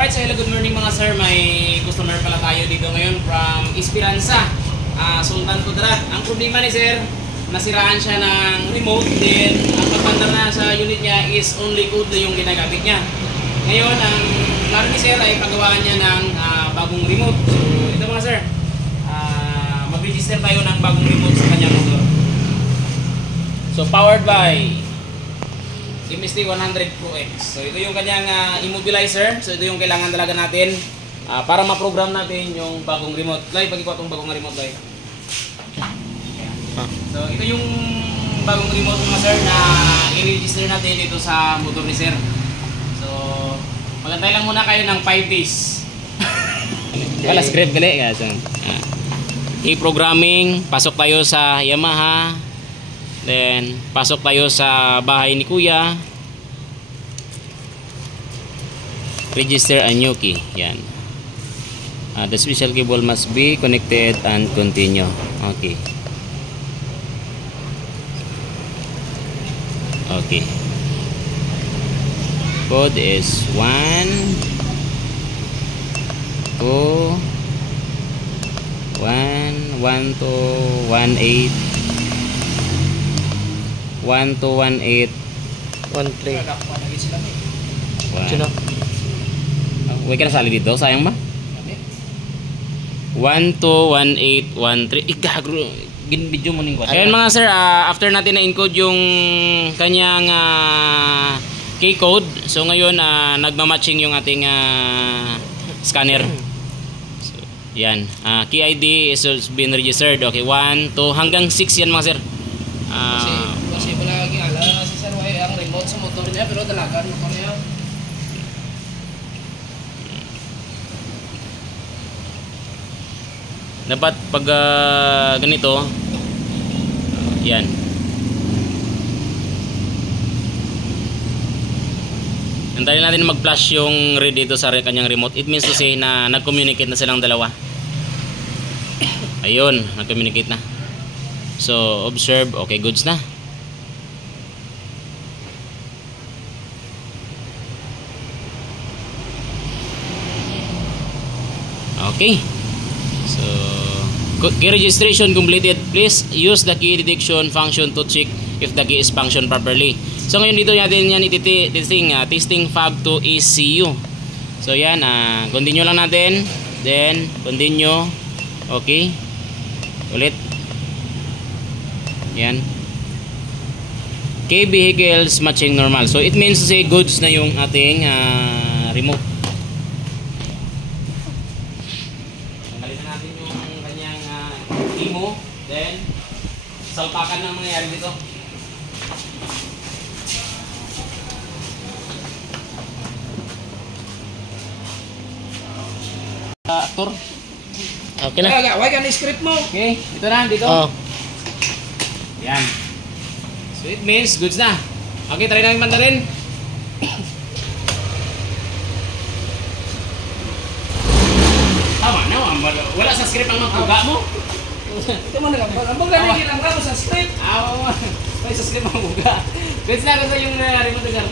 Alright, so hello, good morning mga sir. May customer pala tayo dito ngayon from Esperanza, Sultan Kudarat. Ang problema ni sir, nasiraan siya ng remote, then ang pagpandar na sa unit niya is only code na yung ginagamit niya. Ngayon, ang plano ni sir ay pagawaan niya ng bagong remote. So ito mga sir, mag-register tayo ng bagong remote sa kanyang motor. So powered by MST100 Pro X. So ito yung kanyang immobilizer. So ito yung kailangan talaga natin para ma-program natin yung bagong remote. Lai, pag-ikuha itong bagong remote, Lai. So ito yung bagong remote mga sir na i-register natin dito sa motor ni sir. So magantay lang muna kayo ng 5 days. Wala script gali guys. I-programming, pasok tayo sa Yamaha. Then, pasok tayo sa bahay ni Kuya. Register a new key. Yan. The special cable must be connected and continue. Okay. Okay. Code is 1 2 1 1 to 18 1 to 18 1 3. Huwag ka nasali dito, sayang ba? 1 to 18 13. Ikagro, gin-video mo ning ko. Ayun mga sir, after natin na-encode yung kanyang key code, so ngayon nagma-matching yung ating scanner. So, yan. Key ID is been registered. Okay, 1 to hanggang 6 yan mga sir. Kasi palagi ala si sir ay ang remote sa motor niya pero dalagan mo kanya. Dapat pag ganito, yan. Antayin natin mag-flash yung red dito sa kanyang remote. It means to say na nag-communicate na silang dalawa. Ayun, nag-communicate na. So, observe. Okay, goods na. Okay. So, key registration completed. Please use the key detection function to check if the key is function properly. So, ngayon dito natin yan testing fab to ECU. So, yan. Continue lang natin. Then, continue. Okay. Ulit. Yan. Key vehicles matching normal. So, it means to say goods na yung ating remote. Then, salpakan ng mangyayari dito. Actor. Okay na. Wag ka script mo. Okay, ito na, dito. Oh. Yan. So it means goods na. Okay, try namin mandarin. Tama na, wala sa script ang magpuga mo. Ito mo na lang. Ang bagay na lang sa script. May sa script ang buga. Goods na, gusto yung remote sir.